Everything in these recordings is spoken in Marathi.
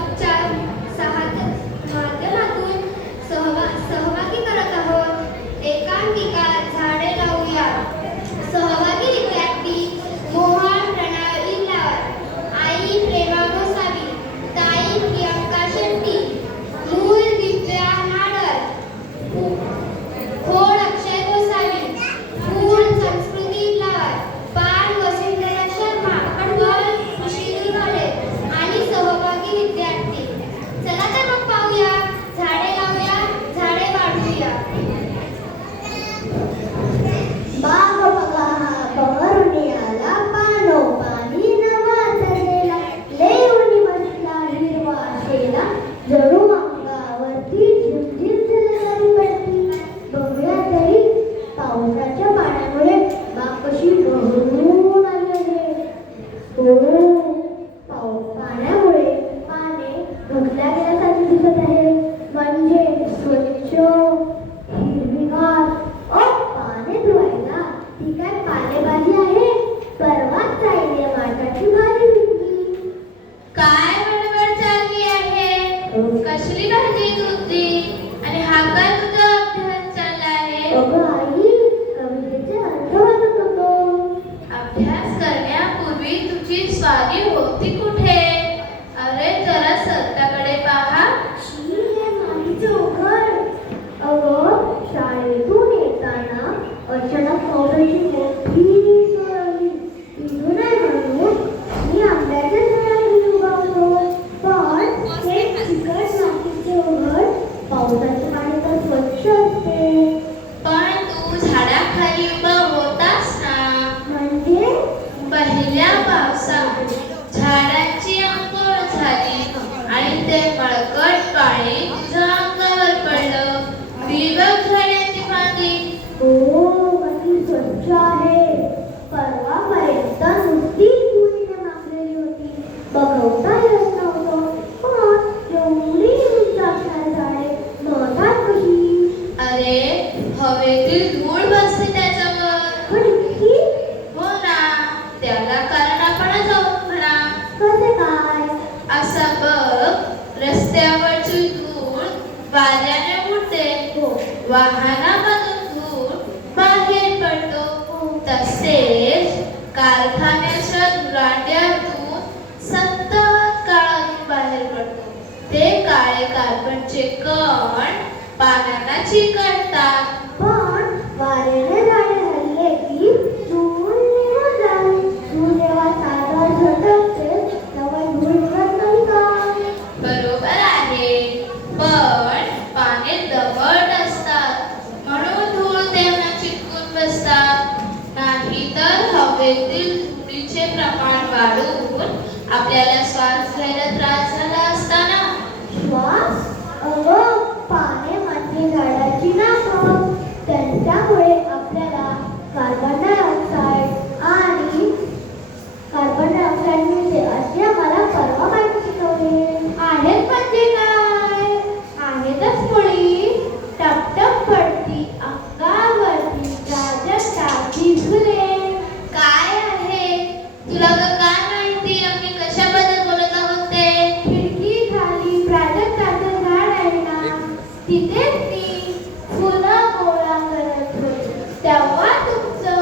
क्लबच्या माध्यमातून सहभागी करत आहोत। एकांकिका झाडे लावूया। सहभागी विद्यार्थी मोहन प्रणव इल्लावर, आई प्रेमा गोसावी, ताई प्रियंका शेट्टी, मूल दिव्या नाडर, खोड अक्षय गोसावी, फूल संस्कृती इल्लावर, पान वसुंधरा शर्मा, कडवल खुशी दुर्गाडे आणि सहभागी विद्यार्थी। चला तर मग पाहूया, झाडे लावूया, झाडे वाढवूया। बाग बघा बहरून आला, पानोपानी नवा तरेला, लेऊन बसला हिरवा शेला, जणू अंगावरती झिमझिम झलकारी पडती। बघूया तरी पावसाच्या पाण्यामुळे बाग कशी बहरून आली आहे। पाण्यामुळे पाने ढकल्या गेल्यासारखी दिसत आहे, म्हणजे स्वच्छ हिरवीगार। पाने धुवायला ती काय पालेभाजी आहे? परवाच चालली माठाची भाजी विकली। काय बडबड चालली आहे? कसली भाजी धुतली? आणि हा काय तुझा अभ्यास चालला आहे? अगं आई, कवितेचे अर्थ वाचत होतो। अभ्यास करण्यापूर्वी तुझी स्वारी होती कुठे? अरे जरा स्वतःकडे पहा। शी, हे मातीचं घर। अगं, शाळेतून येताना अचानक पावसाची मोठी सर आली। भिजू नये म्हणून मी आंब्याच्या झाडाखाली उभा होतो, पण हे चिकट मातीचे घर पावसाचे पाणी तर स्वच्छ असते। पण तू झाडाखाली उभा होतास ना? म्हणजे पहिल्या पावसात झाडाची अंघोळ झाली आणि ते मळकट पाणी तुझ्या अंगावर पडलं। ती बघ झाडाची फांदी। हो, किती स्वच्छ आहे। परवापर्यंत नुसती धुळीने माखलेली होती, बघवता येत नव्हतं। पण एवढी उंच असणारी झाडे मधात कशी? अरे हवेतील धूळ बसते त्याच्यावर। पण इतकी? हो ना, त्याला कारण आपण जाऊ म्हणा। कसे काय? असं बघ, रस्त्यावरची धूळ वाऱ्याने उडते, वाहनामधून धूळ बाहेर पडतो। तसेच कारखान्याच्या धुराट्यातून सतत काळा धूर बाहेर पडतो। ते काळे कार्बनचे कण पानांना चिकटतात। पण वाऱ्याने झाडे हलले की धूळ निघून जाईल। धूळ जेव्हा सागर झटकते तेव्हा धूळ निघत नाही का? बरोबर आहे, पण पाने दमट असतात म्हणून धूळ तेव्हा चिटकून बसतात। नाहीतर हवेतील धुळीचे प्रमाण वाढून आपल्याला श्वास घ्यायला त्रास झाला असता ना। श्वास? अगं, पाने म्हणजे झाडाची नातं। त्यांच्यामुळे आपल्याला कार्बन डायऑक्साईड मिळते, असे आम्हाला परवा माहिती शिकवले। आहेत म्हणजे काय? आहेतच मुळी। टपटप पडती अंगावरती, प्राजक्ता भिजले। काय आहे? तुला काय माहिती आम्ही कशाबद्दल बोलत आहोत ते? खिडकी खाली प्राजक्ताचं झाड आहे ना, तिथेच मी फुलं गोळा करत होते, तेव्हा तुमचं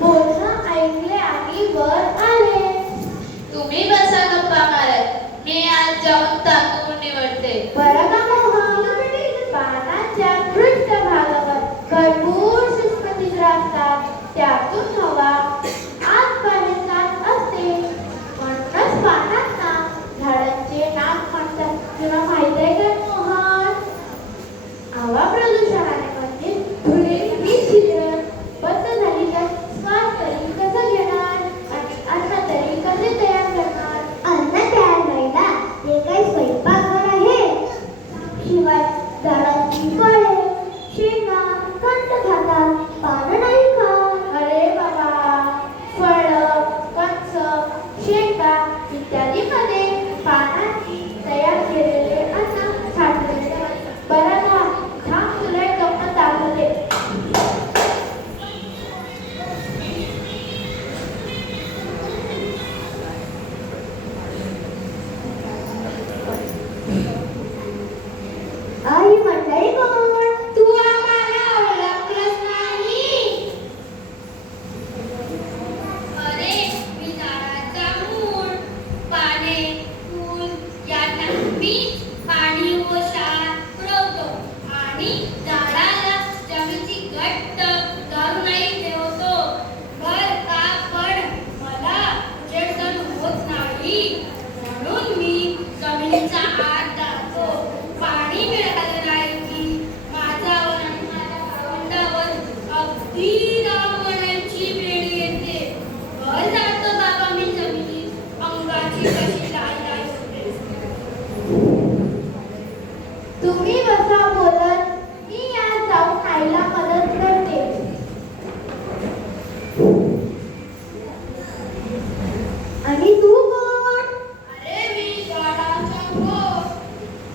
बोलणं ऐकले आणि वर आले। तुम्ही बसा गप्पा मारत, मी आज जाऊन तांदूळ निवडते। बरं का मोहन? पानाच्या पृष्ठभागावर भरपूर सूक्ष्मछिद्र असतात, त्यातून हवा आतपर्यंत जात असते। म्हणूनच पानांना झाडांचे नाक म्हणतात। तुला माहित आहे का मोहन? हवा प्रदूषणाने म्हणजे धुळी छिद्र बंद झाली तर श्वास तरी कसं घेणार आणि अन्न तरी कसे तयार करणार? अन्न तयार व्हायला हे काही स्वयंपाकघर आहे? मीच पाणी व शाळा पुरवतो आणि झाडाला जमिनीची घट्ट धरूनही ठेवतो. बर का पण मला उजेड सहन होत नाही, म्हणून मी जमिनीचा हात दाबतो. पाणी मिळालं नाही की माझ्यावर आणि माझ्या भावंडावर अगदी राबवण्याची वेळ येते. घर जातो बाबा मी जमिनीत, अंगाची कशी लाल लाल होते. तुम्ही बसा बोलत, मी आज जाऊन आईला मदत करते. आणि तू कोण? अरे मी झाडाचा खोड,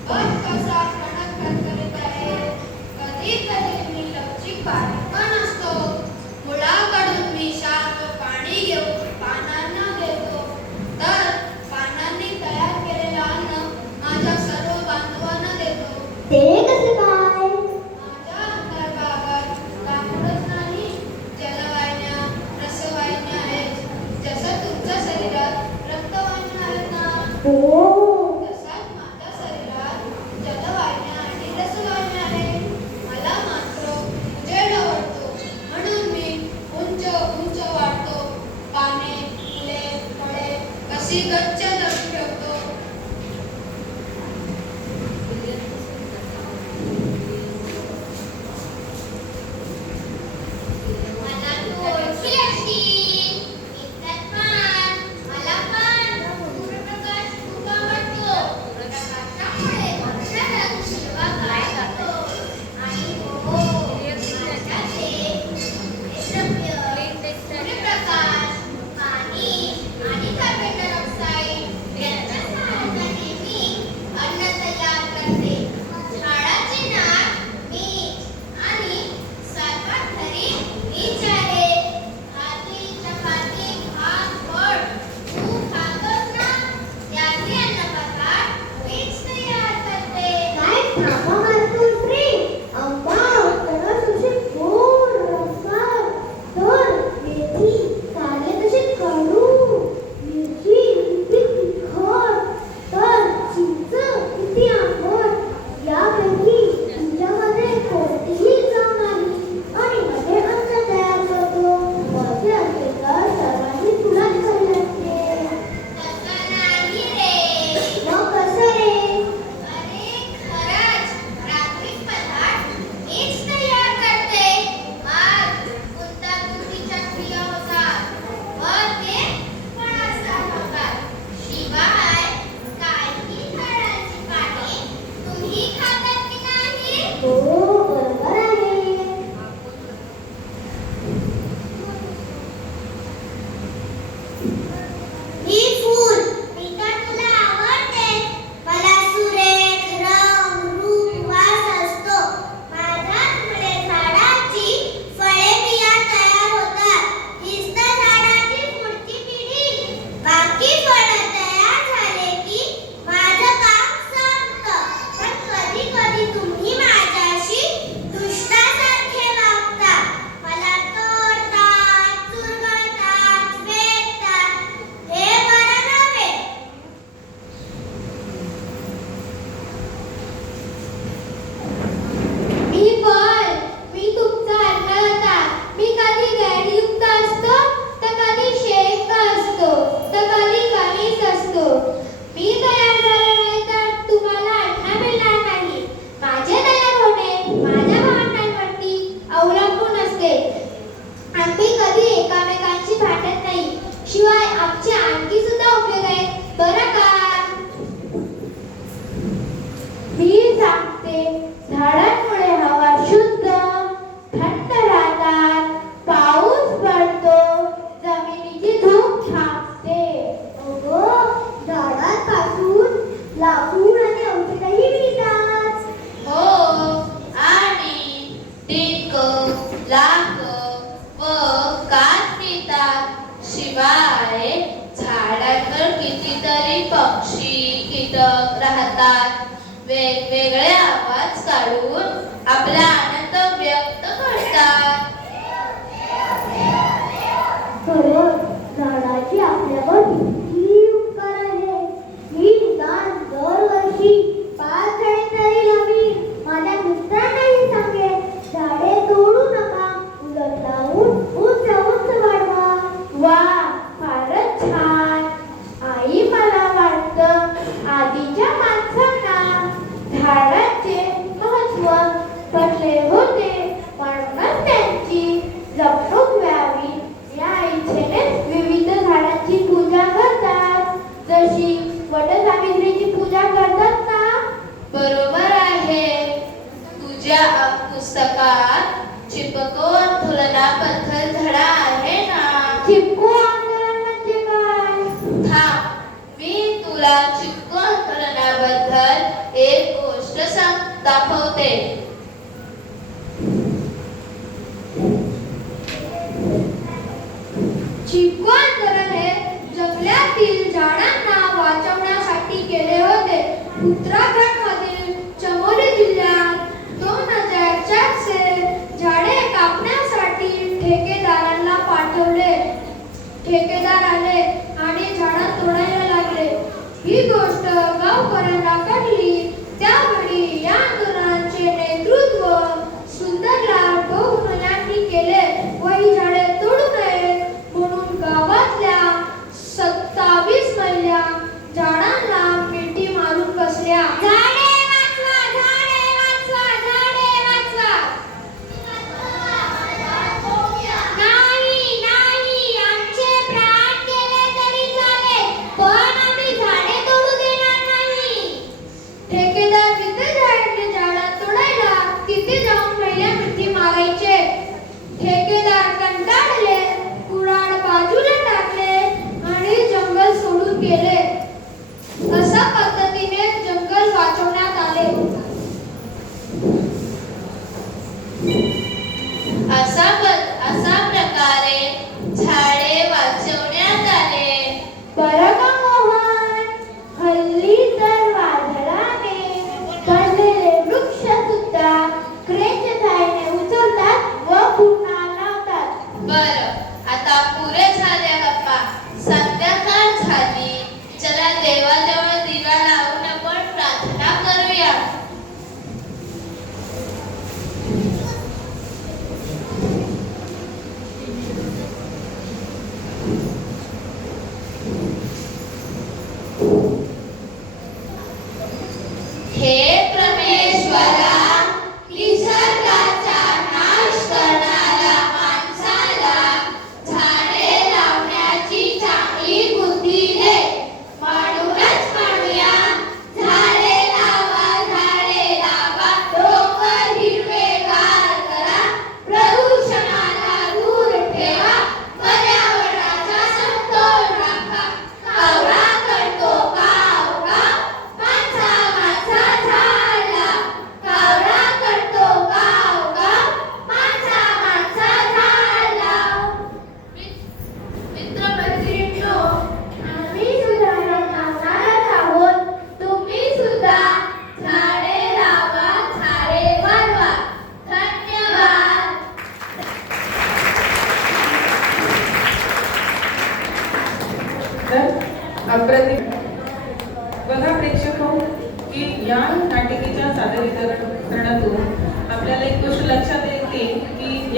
बघ कसा कडक करत आहे. कधी कधी मी लवचिक बारीक पण असतो. मुळाकडून मी शांत पाणी घेऊन पानांना देतो, तर पानांनी तयार केलेलं अन्न माझ्या सर्व बांधवांना देतो. ते कसे काय? माझ्या अंतर्भागात लाकूडच नाही, जलवाहिन्या, रसवाहिन्या आहेत. जसं तुमच्या शरीरात रक्तवाहिन्या आहेत ना, हो. तसाच माझ्या शरीरात जलवाहिन्या आणि रसवाहिन्या आहेत. मला मात्र उजेड आवडतो, म्हणून मी उंच उंच वाढतो. पाने, फुले, फळे कशी गच्च धरून ठेवतो. मला तू ओळखली असती. इतक्यात पण मला पण सूर्यप्रकाश खूप आवडतो. प्रकाशामुळे अक्षराला हिरवागार होतो. आणि हो, माझ्याचे द्रव्य, सूर्यप्रकाश, पाणी आणि कार्बन डायऑक्साईड यांच्या सहाय्याने मी अन्न तयार करते. झाडाचे नाव मीच आणि सर्वात खरी मीच आहे. भाजी, चपाती, भात, फळ तू खातोस ना, त्याचे अन्नपदार्थ मीच तयार करते. काय थापा मारतोस रे? आंबा, फणस असे गोड, रसदार, तर मेथी, कारले तसे कडू, मिरची किती तिखट, तर चिंच किती आंबट. यापैकी तुझ्यामध्ये कोणतीही चव नाही आणि मध्ये अन्न तयार करतो. असे असेल तर सर्वांनी तुलाच खाल्ले असते. तसं नाही रे. मग कसं रे? अरे खरंच, रात्रीच पदार्थ मीच तयार करते. आज गुंतागुंतीच्या क्रिया होतात व ते फळासार होतात. शिवाय काही झाडांची पाने तुम्ही खातात की नाही? हो, बरोबर आहे. ही फूल मी तर तुला आवडते. मला सुरेख रंग, रूप, वास असतो. माझ्या फुले झाडाची फळे बिया तयार होतात. हीच तर झाडाची पुढची पिढी. बाकी फळं तयार झाले की माझं काम संपतं. पण कधी कधी तुम्ही माझ्याशी दुष्टासारखे वागता. मला तोडतात, चुरगळतात, वेचतात. हे बरं नव्हे. मी तुमचा ऐकला होता. मी कधी गैरयुक्त असतो, तर कधी शेक असतो, तर कधी कमीच असतो. मी तयार झाले नाही तर तुम्हाला अन्न मिळणार नाही. माझे तयार होणे माझ्या भावंडांवरती अवलंबून असते. आम्ही कधी एकामेकांशी भांडत नाही. शिवाय आमचे आणखी सुद्धा उपयोग आहेत बरं का. मी सांगते, झाडांमुळे हवा शुद्ध, थंड राहतात, पाऊस पडतो, जमिनीची धूप थांबते. अगं, झाडांपासून लाकूड आणि औषधही मिळतात. हो, आणि टिक, लाक व कात मिळतात. शिवाय झाडांवर कितीतरी पक्षी, कीटक राहतात. वेगवेगळे आवाज काढून आपला आनंद व्यक्त करतात. खरंच, झाडाची आपल्यावर किती उपकार आहे. ही निदान दरवर्षी दाखवते. चिपको आंदोलन हे जंगलातील झाडांना वाचवण्यासाठी केले होते. उत्तराखंड मधील चमोली जिल्ह्यात 2004 झाडे कापण्यासाठी ठेकेदारांना पाठवले. ठेकेदार आले आणि झाडं तोडायला लागले. ही गोष्ट गावकऱ्यांना कळली. त्यावेळी या आंदोलनाचे नेतृत्व सुंदरलाल भोगमलांनी केले व ही झाडे तोडू नयेत म्हणून गावातल्या 27 महिला झाडांना मिठी मारून बसल्या. झाडे वाचवा, झाडे वाचवा, झाडे वाचवा. नाही, नाही, आमचे प्राण गेले तरी चालेल, पण आम्ही झाडे तोडू देणार नाही. ठेकेदार जिथे जायचे झाडं तोडायला तिथे जाऊन पहिल्या मिठी मारायचे. ठेकेदार कंटाळले, कुऱ्हाड बाजूला टाकले आणि जंगल सोडून गेले. अशा पद्धतीने जंगल वाचवण्यात आले. अशा प्रकारे झाडे वाचवण्यात आले. बरं का मोहन, हल्ली तर वादळाने पडलेले वृक्ष सुद्धा क्रेनच्या सहाय्याने उचलतात व पुन्हा लावतात. बरं, आता पुरे झाल्या गप्पा. संध्याकाळ झाली. चला देवाजवळ दिवा लावून आपण प्रार्थना करूया. हे परमेश्वरा, निसर्गाचा नाश करणाऱ्या माणसाला झाडे लावण्याची चांगली बुद्धी दे. म्हणूनच म्हणूया, झाडे लावा, डोंगर हिरवेगार करा, प्रदूषणाला दूर ठेवा, पर्यावरणाचा समतोल राखा. कावळा करतो काव काव, माणसा माणसा झाड लाव. कावळा करतो काव काव, माणसा माणसा झाड लाव. मित्र-मैत्रिणींनो, आम्ही सुद्धा लावणारच आहोत. तुम्ही सुद्धा झाडे लावा, झाडे वाढवा. धन्यवाद. तर अप्रतिम. बघा प्रेक्षक हो, की या नाटिकेच्या सादरीकरणातून आपल्याला एक गोष्ट लक्षात येते की